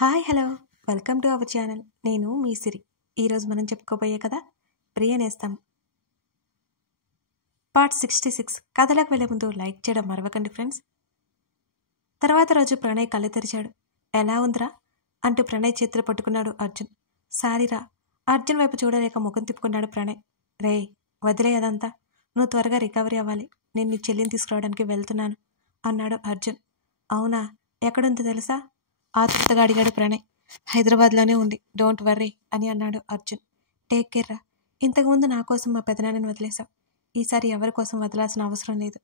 Hi hello welcome to our channel. నేను మీ సిరి. ఈరోజు మనం చెప్పుకోబోయే కదా ప్రియ నేస్తం పార్ట్ 66. కథలకు వెళ్ళే ముందు లైక్ చేయడం మరవకండి ఫ్రెండ్స్. తర్వాత రోజు ప్రణయ్ కళ్ళు తెరిచాడు. ఎలా ఉందిరా అంటూ ప్రణయ్ చేతులు పట్టుకున్నాడు అర్జున్. సారీరా. అర్జున్ వైపు చూడలేక ముఖం తిప్పుకున్నాడు ప్రణయ్. రే వదిలే అదంతా, నువ్వు త్వరగా రికవరీ అవ్వాలి. నేను నీ చెల్లిని తీసుకురావడానికి వెళ్తున్నాను అన్నాడు అర్జున్. అవునా, ఎక్కడుందో తెలుసా? ఆతృతగా అడిగాడు ప్రణయ్. హైదరాబాద్లోనే ఉంది, డోంట్ వర్రీ అని అన్నాడు అర్జున్. టేక్ కేర్ రా. ఇంతకుముందు నా కోసం మా పెదనాన్నని వదిలేశావు. ఈసారి ఎవరి కోసం వదలాల్సిన అవసరం లేదు.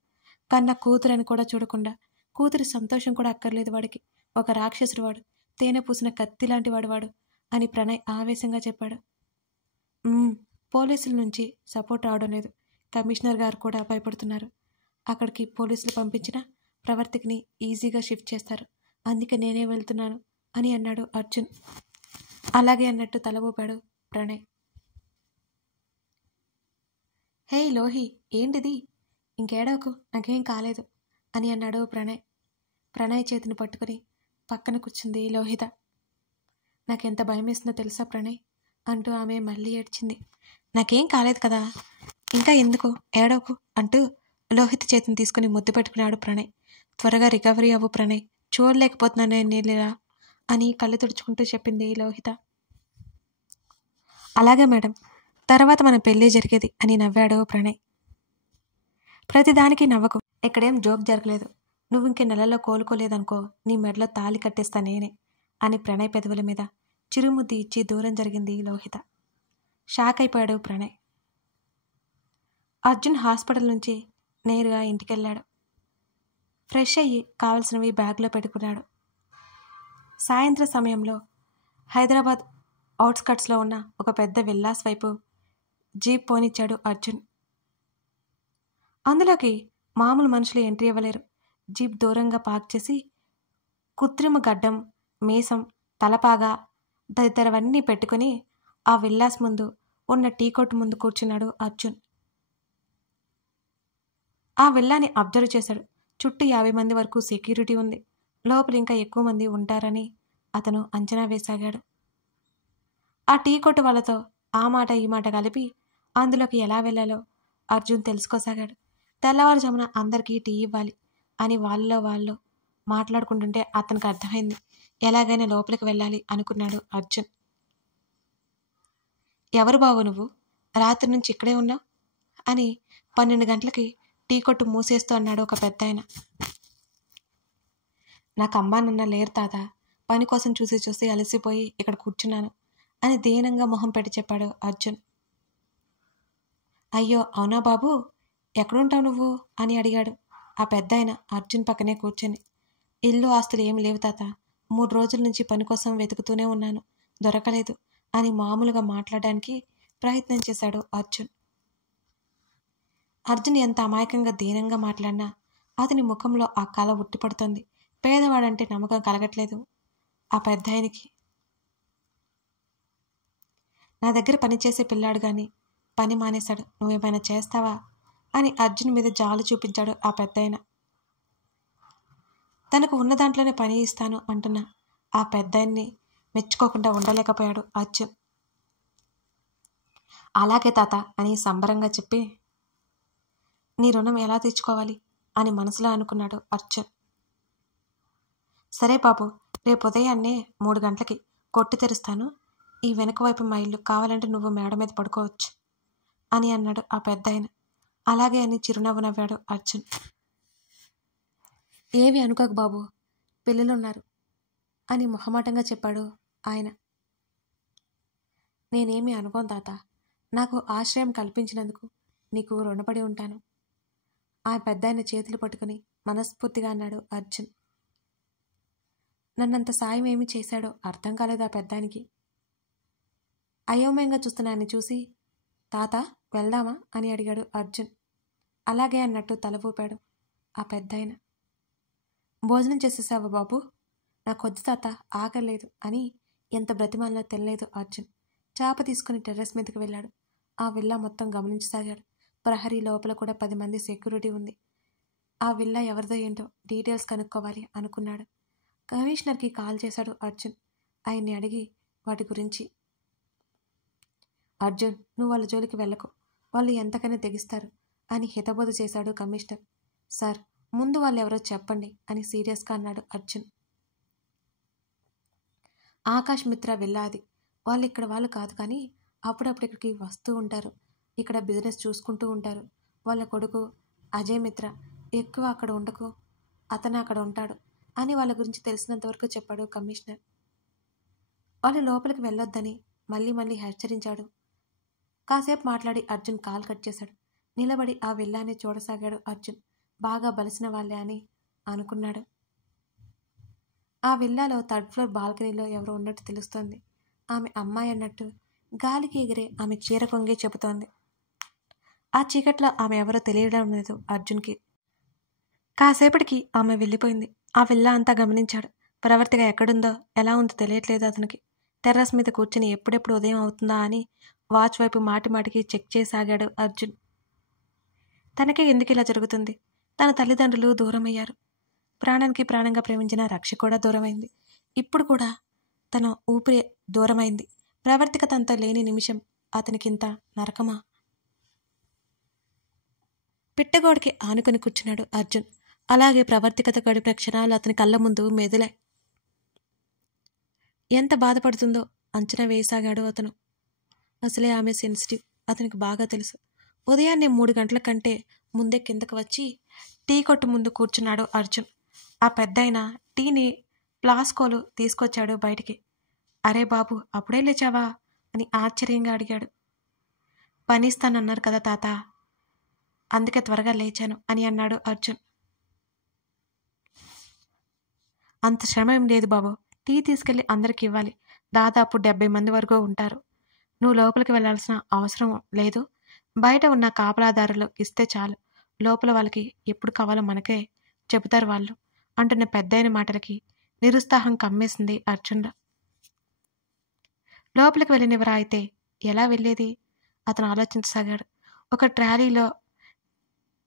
కన్నా కూతురని కూడా చూడకుండా, కూతురి సంతోషం కూడా అక్కర్లేదు వాడికి. ఒక రాక్షసుడు వాడు, తేనె పూసిన కత్తి లాంటి వాడు అని ప్రణయ్ ఆవేశంగా చెప్పాడు. పోలీసుల నుంచి సపోర్ట్ రావడం లేదు. కమిషనర్ గారు కూడా భయపడుతున్నారు. అక్కడికి పోలీసులు పంపించిన ప్రవర్తికిని ఈజీగా షిఫ్ట్ చేస్తారు. అందుకే నేనే వెళ్తున్నాను అని అన్నాడు అర్జున్. అలాగే అన్నట్టు తల ఊపాడు ప్రణయ్. హే లోహి, ఏంటిది? ఇంకేడవకు, నాకేం కాలేదు అని అన్నాడు ప్రణయ్. ప్రణయ్ చేతిని పట్టుకుని పక్కన కూర్చుంది లోహిత. నాకెంత భయం వేస్తుందో తెలుసా ప్రణయ్ అంటూ ఆమె మళ్ళీ ఏడ్చింది. నాకేం కాలేదు కదా, ఇంకా ఎందుకు, ఏడవకు అంటూ లోహిత చేతిని తీసుకుని ముద్దు పెట్టుకున్నాడు ప్రణయ్. త్వరగా రికవరీ అవ్వు ప్రణయ్, చూడలేకపోతున్నానే నీళ్ళరా అని కళ్ళు తుడుచుకుంటూ చెప్పింది లోహిత. అలాగే మేడం, తర్వాత మన పెళ్ళి జరిగేది అని నవ్వాడు ప్రణయ్. ప్రతిదానికి నవ్వకు, ఎక్కడేం జోక్ జరగలేదు. నువ్వు ఇంక నెలలో కోలుకోలేదనుకో, నీ మెడలో తాళి కట్టేస్తా నేనే అని ప్రణయ్ పెదవుల మీద చిరుముద్ది ఇచ్చి దూరం జరిగింది లోహిత. షాక్ అయిపోయాడు ప్రణయ్. అర్జున్ హాస్పిటల్ నుంచి నేరుగా ఇంటికెళ్ళాడు. ఫ్రెష్ అయ్యి కావలసినవి బ్యాగ్లో పెట్టుకున్నాడు. సాయంత్రం సమయంలో హైదరాబాద్ అవుట్స్కట్స్లో ఉన్న ఒక పెద్ద విల్లాస్ వైపు జీప్ పోనిచ్చాడు అర్జున్. అందులోకి మామూలు మనుషులు ఎంట్రీ ఇవ్వలేరు. జీప్ దూరంగా పార్క్ చేసి కృత్రిమ గడ్డం, మీసం, తలపాగా తదితరవన్నీ పెట్టుకుని ఆ విల్లాస్ ముందు ఉన్న టీ కొట్టు ముందు కూర్చున్నాడు అర్జున్. ఆ విల్లాని అబ్జర్వ్ చేశాడు. చుట్టూ 50 మంది వరకు సెక్యూరిటీ ఉంది. లోపల ఇంకా ఎక్కువ మంది ఉంటారని అతను అంచనా వేసాగాడు. ఆ టీ కొట్టు వాళ్ళతో ఆ మాట ఈ మాట కలిపి అందులోకి ఎలా వెళ్ళాలో అర్జున్ తెలుసుకోసాగాడు. తెల్లవారుజామున అందరికీ టీ ఇవ్వాలి అని వాళ్ళలో వాళ్ళు మాట్లాడుకుంటుంటే అతనికి అర్థమైంది. ఎలాగైనా లోపలికి వెళ్ళాలి అనుకున్నాడు అర్జున్. ఎవరు బాబు నువ్వు, రాత్రి నుంచి ఇక్కడే ఉన్నావు అని 12 గంటలకి టీ కొట్టు మూసేస్తూ అన్నాడు ఒక పెద్ద ఆయన. నాకు అమ్మా నాన్న లేరు తాత, పని కోసం చూసి అలసిపోయి ఇక్కడ కూర్చున్నాను అని దీనంగా మొహం పెట్టి చెప్పాడు అర్జున్. అయ్యో అవునా బాబు, ఎక్కడుంటావు నువ్వు అని అడిగాడు ఆ పెద్ద ఆయన అర్జున్ పక్కనే కూర్చొని. ఇల్లు ఆస్తులు ఏమి లేవు తాత, 3 రోజుల నుంచి పని కోసం వెతుకుతూనే ఉన్నాను, దొరకలేదు అని మామూలుగా మాట్లాడడానికి ప్రయత్నం చేశాడు అర్జున్. అర్జున్ ఎంత అమాయకంగా దీనంగా మాట్లాడినా అతని ముఖంలో ఆ కళ ఉట్టిపడుతోంది. పేదవాడంటే నమ్మకం కలగట్లేదు ఆ పెద్ద ఆయనకి. నా దగ్గర పనిచేసే పిల్లాడు కానీ పని మానేశాడు, నువ్వేమైనా చేస్తావా అని అర్జున్ మీద జాలు చూపించాడు ఆ పెద్ద ఆయన. తనకు ఉన్న దాంట్లోనే పని ఇస్తాను అంటున్నా ఆ పెద్ద ఆయన్ని మెచ్చుకోకుండా ఉండలేకపోయాడు అర్జున్. అలాగే తాత అని సంబరంగా చెప్పి నీ రుణం ఎలా తీర్చుకోవాలి అని మనసులో అనుకున్నాడు అర్జున్. సరే బాబు, రేపు ఉదయాన్నే 3 గంటలకి కొట్టు తెరుస్తాను, ఈ వెనుక వైపు మా ఇల్లు, కావాలంటే నువ్వు మేడ మీద పడుకోవచ్చు అని అన్నాడు ఆ పెద్ద ఆయన. అలాగే అని చిరునవ్వు నవ్వాడు అర్జున్. ఏవి అనుకోకు బాబు, పిల్లలున్నారు అని మొహమాటంగా చెప్పాడు ఆయన. నేనేమి అనుకోను తాత, నాకు ఆశ్రయం కల్పించినందుకు నీకు రుణపడి ఉంటాను ఆ పెద్ద ఆయన చేతులు పట్టుకుని మనస్ఫూర్తిగా అన్నాడు అర్జున్. నన్నంత సాయం ఏమి చేశాడో అర్థం కాలేదు ఆ పెద్దానికి. అయోమయంగా చూస్తున్న ఆయన చూసి తాత వెళ్దామా అని అడిగాడు అర్జున్. అలాగే అన్నట్టు తల ఊపాడు ఆ పెద్ద ఆయన. భోజనం చేసేసావా బాబు? నాకొద్దు తాత, ఆకలేదు అని ఎంత బ్రతిమాలినా తెల్లలేదు అర్జున్. చాప తీసుకుని టెర్రస్ మీదకి వెళ్ళాడు. ఆ విల్లా మొత్తం గమనించసాగాడు. ప్రహరీ లోపల కూడా 10 మంది సెక్యూరిటీ ఉంది. ఆ విల్లా ఎవరిదో ఏంటో డీటెయిల్స్ కనుక్కోవాలి అనుకున్నాడు. కమిషనర్కి కాల్ చేశాడు అర్జున్. ఆయన్ని అడిగి వాటి గురించి. అర్జున్, నువ్వు వాళ్ళ జోలికి వెళ్ళకు, వాళ్ళు ఎంతకైనా తెగిస్తారు అని హితబోధ చేశాడు కమిషనర్. సార్, ముందు వాళ్ళు ఎవరో చెప్పండి అని సీరియస్గా అన్నాడు అర్జున్. ఆకాష్ మిత్ర వెళ్ళాది. వాళ్ళు ఇక్కడ వాళ్ళు కాదు, కానీ అప్పుడప్పుడు ఇక్కడికి వస్తూ ఉంటారు. ఇక్కడ బిజినెస్ చూసుకుంటూ ఉంటారు. వాళ్ళ కొడుకు అజయ్ మిత్ర ఎక్కువ అక్కడ ఉండకు, అతను అక్కడ ఉంటాడు అని వాళ్ళ గురించి తెలిసినంతవరకు చెప్పాడు కమిషనర్. వాళ్ళు లోపలికి వెళ్ళొద్దని మళ్ళీ మళ్ళీ హెచ్చరించాడు. కాసేపు మాట్లాడి అర్జున్ కాల్ కట్ చేశాడు. నిలబడి ఆ విల్లాన్ని చూడసాగాడు అర్జున్. బాగా బలిసిన వాళ్ళే అని అనుకున్నాడు. ఆ విల్లాలో 3rd ఫ్లోర్ బాల్కనీలో ఎవరో ఉన్నట్టు తెలుస్తోంది. ఆమె అమ్మాయి అన్నట్టు గాలికి ఎగిరే ఆమె చీర కొంగి చెబుతోంది. ఆ చీకట్లో ఆమె ఎవరో తెలియడం లేదు అర్జున్కి. కాసేపటికి ఆమె వెళ్ళిపోయింది. ఆ విల్లా అంతా గమనించాడు. ప్రవర్తిగా ఎక్కడుందో ఎలా ఉందో తెలియట్లేదు అతనికి. టెర్రస్ మీద కూర్చుని ఎప్పుడెప్పుడు ఉదయం అవుతుందా అని వాచ్ వైపు మాటి మాటికి చెక్ చేయసాగాడు అర్జున్. తనకే ఎందుకు ఇలా జరుగుతుంది? తన తల్లిదండ్రులు దూరమయ్యారు. ప్రాణానికి ప్రాణంగా ప్రేమించిన రక్ష కూడా దూరమైంది. ఇప్పుడు కూడా తన ఊపిరి దూరమైంది. ప్రవర్తిక తనతో లేని నిమిషం అతనికింత నరకమా? పిట్టగోడికి ఆనుకుని కూర్చున్నాడు అర్జున్. అలాగే ప్రవర్తికత గడిపిన క్షణాలు అతని కళ్ళ ముందు మెదిలాయి. ఎంత బాధపడుతుందో అంచనా వేయసాగాడు అతను. అసలే ఆమె సెన్సిటివ్, అతనికి బాగా తెలుసు. ఉదయాన్నే 3 గంటల కంటే ముందే కిందకు వచ్చి టీ కొట్టు ముందు కూర్చున్నాడు అర్జున్. ఆ పెద్దాయన టీని ఫ్లాస్కోలు తీసుకొచ్చాడు బయటికి. అరే బాబు, అప్పుడే లేచావా అని ఆశ్చర్యంగా అడిగాడు. పని ఇస్తానన్నారు కదా తాత, అందుకే త్వరగా లేచాను అని అన్నాడు అర్జున్. అంత శ్రమ ఏం లేదు బాబు, టీ తీసుకెళ్ళి అందరికి ఇవ్వాలి. దాదాపు 70 మంది వరకు ఉంటారు. నువ్వు లోపలికి వెళ్లాల్సిన అవసరం లేదు. బయట ఉన్న కాపలాదారులు ఇస్తే చాలు. లోపల వాళ్ళకి ఎప్పుడు కావాలో మనకే చెబుతారు వాళ్ళు అంటున్న పెద్దయిన మాటలకి నిరుత్సాహం కమ్మేసింది అర్జున్లో. లోపలికి వెళ్ళినవరా అయితే ఎలా వెళ్ళేది? అతను ఆలోచించసాగాడు. ఒక ట్రాలీలో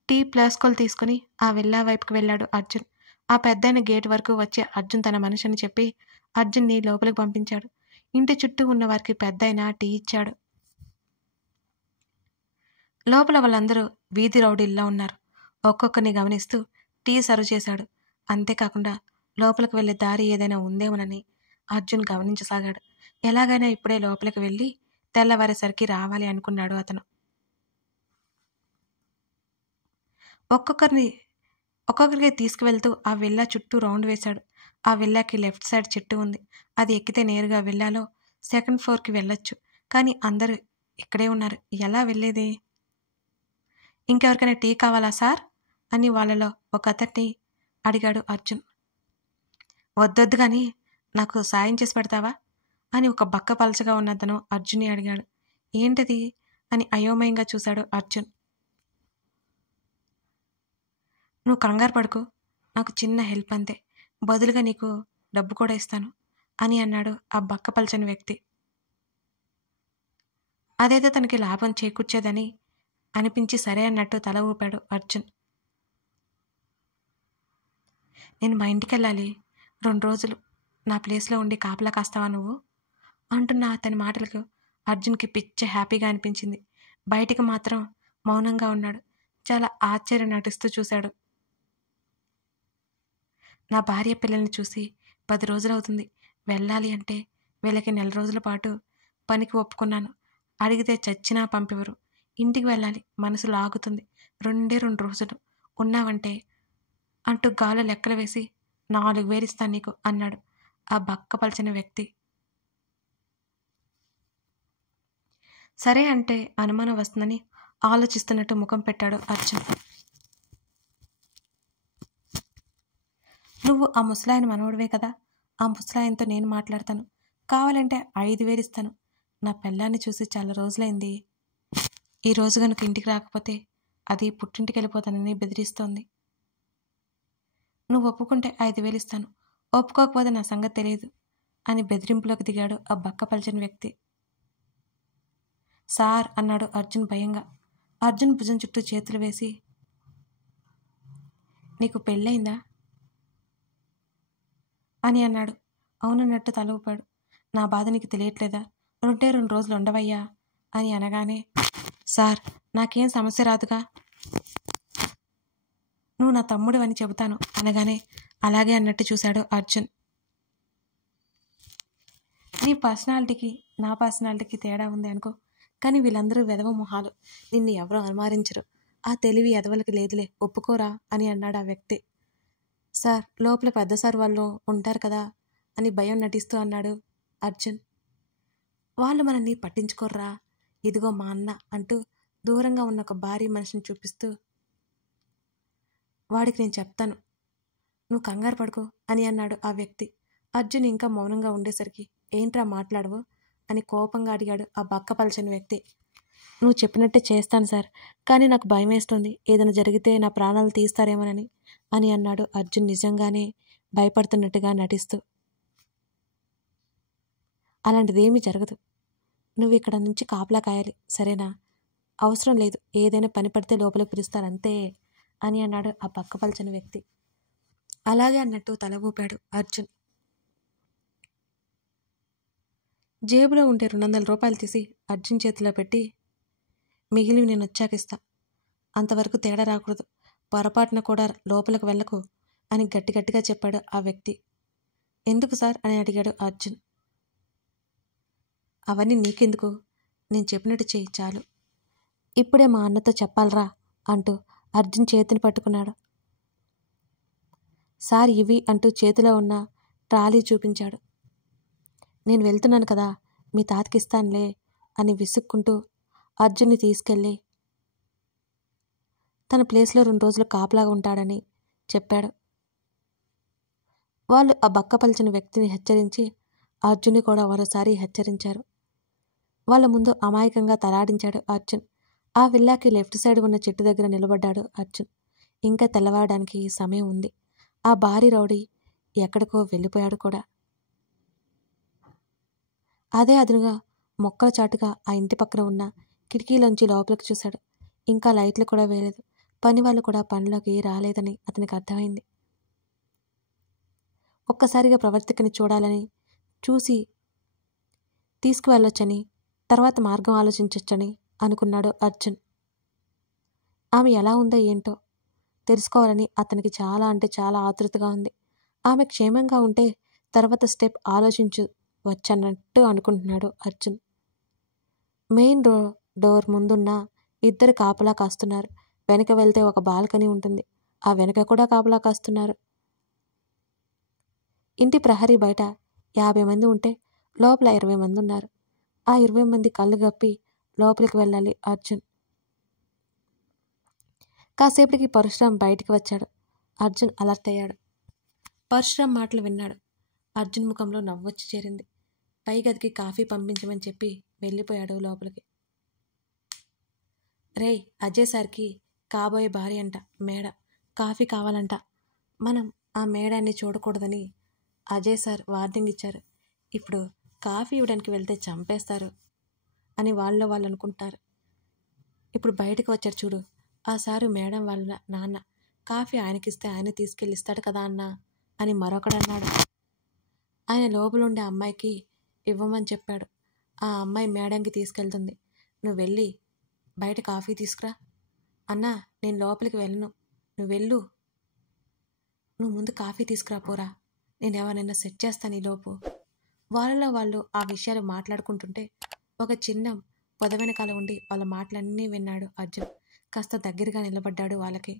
టీ ప్లాస్కోలు తీసుకుని ఆ విల్లా వైపుకి వెళ్ళాడు అర్జున్. ఆ పెద్దయిన గేట్ వరకు వచ్చి అర్జున్ తన మనిషిని చెప్పి అర్జున్ని లోపలికి పంపించాడు. ఇంటి చుట్టూ ఉన్న వారికి పెద్దయిన టీ ఇచ్చాడు. లోపల వాళ్ళందరూ వీధి రౌడీల్లో ఉన్నారు. ఒక్కొక్కరిని గమనిస్తూ టీ సర్వ్ చేశాడు. అంతేకాకుండా లోపలికి వెళ్ళే దారి ఏదైనా ఉందేమోనని అర్జున్ గమనించసాగాడు. ఎలాగైనా ఇప్పుడే లోపలికి వెళ్ళి తెల్లవారేసరికి రావాలి అనుకున్నాడు అతను. ఒక్కొక్కరికి తీసుకువెళ్తూ ఆ విల్లా చుట్టూ రౌండ్ వేశాడు. ఆ విల్లాకి లెఫ్ట్ సైడ్ చెట్టు ఉంది. అది ఎక్కితే నేరుగా విల్లాలో 2nd ఫ్లోర్కి వెళ్ళొచ్చు. కానీ అందరూ ఇక్కడే ఉన్నారు. ఎలా వెళ్ళేది? ఇంకెవరికైనా టీ కావాలా సార్ అని వాళ్ళలో ఒక అతన్ని అడిగాడు అర్జున్. వద్దొద్దు కానీ నాకు సాయం చేసి పెడతావా అని ఒక బక్క పలచగా ఉన్నతను అర్జున్ని అడిగాడు. ఏంటది అని అయోమయంగా చూశాడు అర్జున్. నువ్వు కంగారు పడుకో, నాకు చిన్న హెల్ప్ అంతే, బదులుగా నీకు డబ్బు కూడా ఇస్తాను అని అన్నాడు ఆ బక్క పలచని వ్యక్తి. అదేదో తనకి లాభం చేకూర్చేదని అనిపించి సరే అన్నట్టు తల ఊపాడు అర్జున్. నేను మా ఇంటికి వెళ్ళాలి, 2 రోజులు నా ప్లేస్లో ఉండి కాపలా కాస్తావా నువ్వు అంటున్న అతని మాటలకు అర్జున్కి పిచ్చ హ్యాపీగా అనిపించింది. బయటికి మాత్రం మౌనంగా ఉన్నాడు. చాలా ఆశ్చర్యం నటిస్తూ చూశాడు. నా భార్య పిల్లల్ని చూసి 10 రోజులవుతుంది. వెళ్ళాలి అంటే వీళ్ళకి 1 రోజుల పాటు పనికి ఒప్పుకున్నాను. అడిగితే చచ్చినా పంపివ్వరు. ఇంటికి వెళ్ళాలి, మనసు లాగుతుంది. 2 రోజులు ఉన్నావంటే అంటూ గాలో లెక్కలు వేసి 4,000 ఇస్తాను నీకు అన్నాడు ఆ బక్కపలచని వ్యక్తి. సరే అంటే అనుమానం వస్తుందని ఆలోచిస్తున్నట్టు ముఖం పెట్టాడు అర్జున్. నువ్వు ఆ ముసలాయన మనవడివే కదా, ఆ ముసలాయనతో నేను మాట్లాడతాను. కావాలంటే 5,000 ఇస్తాను. నా పెళ్ళాన్ని చూసి చాలా రోజులైంది. ఈ రోజు కనుక ఇంటికి రాకపోతే అది పుట్టింటికి వెళ్ళిపోతానని బెదిరిస్తోంది. నువ్వు ఒప్పుకుంటే 5,000 ఇస్తాను, ఒప్పుకోకపోతే నా సంగతి తెలియదు అని బెదిరింపులోకి దిగాడు ఆ బక్కపలచని వ్యక్తి. సార్ అన్నాడు అర్జున్ భయంగా. అర్జున్ భుజం చుట్టూ చేతులు వేసి, నీకు పెళ్ళయిందా అని అన్నాడు. అవునన్నట్టు తల ఊపాడు. నా బాధ నీకు తెలియట్లేదా? 2 రోజులు ఉండవయ్యా అని అనగానే, సార్ నాకేం సమస్య రాదుగా, నువ్వు నా తమ్ముడు అని చెబుతాను అనగానే అలాగే అన్నట్టు చూశాడు అర్జున్. నీ పర్సనాలిటీకి నా పర్సనాలిటీకి తేడా ఉంది అనుకో, కానీ వీళ్ళందరూ వెధవ మొహాలు, నిన్ను ఎవరూ అనుమానించరు. ఆ తెలివి ఎదవలకి లేదులే, ఒప్పుకోరా అని అన్నాడు ఆ వ్యక్తి. సార్ లోపల పెద్ద సార్ వాళ్ళు ఉంటారు కదా అని భయం నటిస్తూ అన్నాడు అర్జున్. వాళ్ళు మనల్ని పట్టించుకోర్రా, ఇదిగో మా అన్న అంటూ దూరంగా ఉన్న ఒక భారీ మనిషిని చూపిస్తూ, వాడికి నేను చెప్తాను, నువ్వు కంగారు పడుకో అని అన్నాడు ఆ వ్యక్తి. అర్జున్ ఇంకా మౌనంగా ఉండేసరికి, ఏంట్రా మాట్లాడవు అని కోపంగా అడిగాడు ఆ బక్కపలచని వ్యక్తి. నువ్వు చెప్పినట్టే చేస్తాను సార్, కానీ నాకు భయం వేస్తుంది, ఏదైనా జరిగితే నా ప్రాణాలు తీస్తారేమోనని అని అన్నాడు అర్జున్ నిజంగానే భయపడుతున్నట్టుగా నటిస్తూ. అలాంటిదేమీ జరగదు, నువ్వు ఇక్కడ నుంచి కాపలా కాయాలి సరేనా? అవసరం లేదు, ఏదైనా పని పడితే లోపలికి పిలుస్తారు అంతే అని అన్నాడు ఆ పక్కపలచని వ్యక్తి. అలాగే అన్నట్టు తల ఊపాడు అర్జున్. జేబులో ఉండే 200 రూపాయలు తీసి అర్జున్ చేతిలో పెట్టి, మిగిలివి నేను వచ్చాకిస్తా, అంతవరకు తేడా రాకూడదు, పొరపాటున కూడా లోపలికి వెళ్ళకు అని గట్టిగా చెప్పాడు ఆ వ్యక్తి. ఎందుకు సార్ అని అడిగాడు అర్జున్. అవన్నీ నీకెందుకు, నేను చెప్పినట్టు చెయ్యి చాలు. ఇప్పుడే మా అన్నతో చెప్పాలరా అంటూ అర్జున్ చేతిని పట్టుకున్నాడు. సార్ ఇవి అంటూ చేతిలో ఉన్న ట్రాలీ చూపించాడు. నేను వెళ్తున్నాను కదా, మీ తాతకిస్తానులే అని విసుక్కుంటూ అర్జున్ని తీసుకెళ్ళి తన ప్లేస్లో 2 రోజులు కాపలాగా ఉంటాడని చెప్పాడు. వాళ్ళు ఆ బక్కపలిచిన వ్యక్తిని హెచ్చరించి అర్జున్ని కూడా మరోసారి హెచ్చరించారు. వాళ్ళ ముందు అమాయకంగా తలాడించాడు అర్జున్. ఆ విల్లాకి లెఫ్ట్ సైడ్ ఉన్న చెట్టు దగ్గర నిలబడ్డాడు అర్జున్. ఇంకా తెల్లవారడానికి సమయం ఉంది. ఆ భారీ రౌడీ ఎక్కడికో వెళ్ళిపోయాడు కూడా. అదే అదునుగా మొక్కల చాటుగా ఆ ఇంటి పక్కన ఉన్న కిటికీలోంచి లోపలికి చూశాడు. ఇంకా లైట్లు కూడా వేయలేదు. పని వాళ్ళు కూడా పనిలోకి రాలేదని అతనికి అర్థమైంది. ఒక్కసారిగా ప్రవర్తికని చూడాలని, చూసి తీసుకువెళ్ళొచ్చని, తర్వాత మార్గం ఆలోచించొచ్చని అనుకున్నాడు అర్జున్. ఆమె ఎలా ఉందో ఏంటో తెలుసుకోవాలని అతనికి చాలా అంటే చాలా ఆతృతగా ఉంది. ఆమె క్షేమంగా ఉంటే తర్వాత స్టెప్ ఆలోచించవచ్చన్నట్టు అనుకుంటున్నాడు అర్జున్. మెయిన్ డోర్ ముందున్న 2 కాపలా కాస్తున్నారు. వెనక వెళ్తే ఒక బాల్కనీ ఉంటుంది, ఆ వెనక కూడా కాపలా కాస్తున్నారు. ఇంటి ప్రహరీ బయట 50 మంది ఉంటే లోపల 20 మంది ఉన్నారు. ఆ 20 మంది కళ్ళు గప్పి లోపలికి వెళ్ళాలి అర్జున్. కాసేపటికి పరశురాం బయటికి వచ్చాడు. అర్జున్ అలర్ట్ అయ్యాడు. పరశురాం మాటలు విన్నాడు. అర్జున్ ముఖంలో నవ్వొచ్చి చేరింది. పై గదికి కాఫీ పంపించమని చెప్పి వెళ్ళిపోయాడు లోపలికి. రేయ్, అజయ్ సార్కి కాబోయే భార్య అంట మేడ, కాఫీ కావాలంట, మనం ఆ మేడాన్ని చూడకూడదని అజయ్ సార్ వార్నింగ్ ఇచ్చారు. ఇప్పుడు కాఫీ ఇవ్వడానికి వెళ్తే చంపేస్తారు అని వాళ్ళు అనుకుంటారు. ఇప్పుడు బయటకు వచ్చాడు చూడు, ఆ సారు మేడం వాళ్ళ నాన్న, కాఫీ ఆయనకిస్తే ఆయన తీసుకెళ్ళిస్తాడు కదా అన్నా అని మరొకడన్నాడు. ఆయన లోపలుండే అమ్మాయికి ఇవ్వమని చెప్పాడు. ఆ అమ్మాయి మేడంకి తీసుకెళ్తుంది. నువ్వు వెళ్ళి బయట కాఫీ తీసుకురా. అన్నా నేను లోపలికి వెళ్ళను, నువ్వు వెళ్ళు, నువ్వు ముందు కాఫీ తీసుకురా పోరా, నేను ఎవరైనా సెట్ చేస్తాను ఈలోపు. వాళ్ళలో వాళ్ళు ఆ విషయాలు మాట్లాడుకుంటుంటే ఒక చిన్న పొద వెనకాల ఉండి వాళ్ళ మాటలన్నీ విన్నాడు అర్జున్. కాస్త దగ్గరగా నిలబడ్డాడు వాళ్ళకి,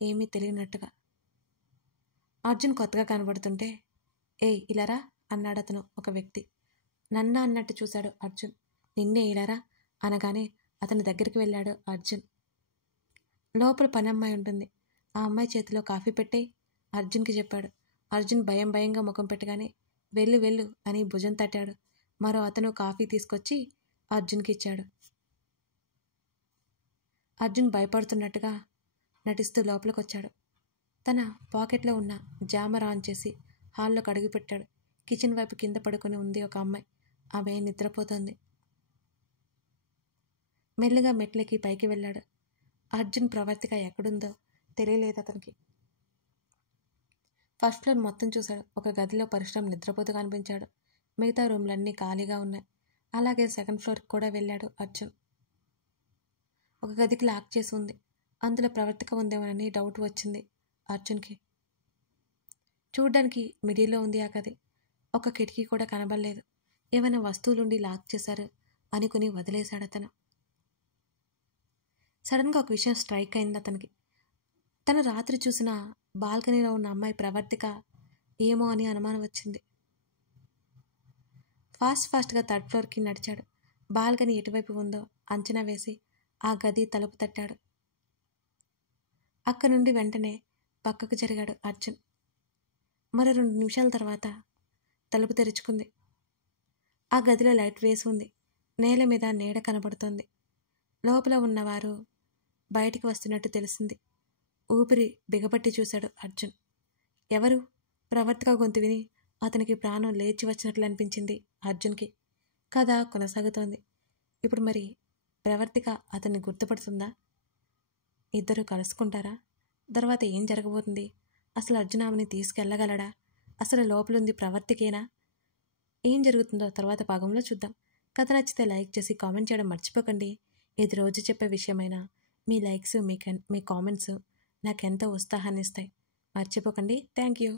ఏమీ తెలియనట్టుగా. అర్జున్ కొత్తగా కనబడుతుంటే, ఏయ్ ఇలారా అన్నాడు అతను ఒక వ్యక్తి. నన్న అన్నట్టు చూశాడు అర్జున్. నిన్నే ఇలారా అనగానే అతని దగ్గరికి వెళ్ళాడు అర్జున్. లోపల పని అమ్మాయి ఉంటుంది, ఆ అమ్మాయి చేతిలో కాఫీ పెట్టే అర్జున్కి చెప్పాడు. అర్జున్ భయంగా ముఖం పెట్టగానే వెళ్ళు వెళ్ళు అని భుజం తట్టాడు. మరో అతను కాఫీ తీసుకొచ్చి అర్జున్కి ఇచ్చాడు. అర్జున్ భయపడుతున్నట్టుగా నటిస్తూ లోపలికి వచ్చాడు. తన పాకెట్లో ఉన్న జామర్ ఆన్ చేసి హాల్లోకి అడుగుపెట్టాడు. కిచెన్ వైపు కింద పడుకొని ఉంది ఒక అమ్మాయి. ఆమె నిద్రపోతోంది. మెల్లిగా మెట్లకి పైకి వెళ్ళాడు. అర్జున్ ప్రవర్తిక ఎక్కడుందో తెలియలేదు అతనికి. ఫస్ట్ ఫ్లోర్ మొత్తం చూశాడు. ఒక గదిలో పరశురాం నిద్రపోతూ కనిపించాడు. మిగతా రూమ్లన్నీ ఖాళీగా ఉన్నాయి. అలాగే సెకండ్ ఫ్లోర్కి కూడా వెళ్ళాడు అర్జున్. ఒక గదికి లాక్ చేసి ఉంది. అందులో ప్రవర్తిక ఉందేమోనని డౌట్ వచ్చింది అర్జున్కి. చూడ్డానికి మిడిల్లో ఉంది ఆ గది. ఒక కిటికీ కూడా కనబడలేదు. ఏమైనా వస్తువులుండి లాక్ చేశారు అనుకుని వదిలేశాడు అతను. సడన్గా ఒక విషయం స్ట్రైక్ అయింది అతనికి. తను రాత్రి చూసిన బాల్కనీలో ఉన్న అమ్మాయి ప్రవర్తిక ఏమో అని అనుమానం వచ్చింది. ఫాస్ట్గా థర్డ్ ఫ్లోర్కి నడిచాడు. బాల్కనీ ఎటువైపు ఉందో అంచనా వేసి ఆ గది తలుపు తట్టాడు. అక్కడి నుండి వెంటనే పక్కకు జరిగాడు అర్జున్. మరో 2 నిమిషాల తర్వాత తలుపు తెరుచుకుంది. ఆ గదిలో లైట్ వేసి ఉంది. నేల మీద నీడ కనబడుతోంది. లోపల ఉన్నవారు బయటికి వస్తున్నట్టు తెలిసింది. ఊపిరి బిగపట్టి చూశాడు అర్జున్. ఎవరు? ప్రవర్తిక గొంతు విని అతనికి ప్రాణం లేచి వచ్చినట్లు అనిపించింది అర్జున్కి. కథ కొనసాగుతోంది. ఇప్పుడు మరి ప్రవర్తిక అతన్ని గుర్తుపడుతుందా? ఇద్దరు కలుసుకుంటారా? తర్వాత ఏం జరగబోతుంది? అసలు అర్జున్ ఆమెని తీసుకెళ్ళగలడా? అసలు లోపలుంది ప్రవర్తికేనా? ఏం జరుగుతుందో తర్వాత భాగంలో చూద్దాం. కథ నచ్చితే లైక్ చేసి కామెంట్ చేయడం మర్చిపోకండి. ఇది రోజు చెప్పే విషయమైనా మీ లైక్స్ మీ కామెంట్స్ నాకెంతో ఉత్సాహాన్ని ఇస్తాయి. మర్చిపోకండి. Thank you.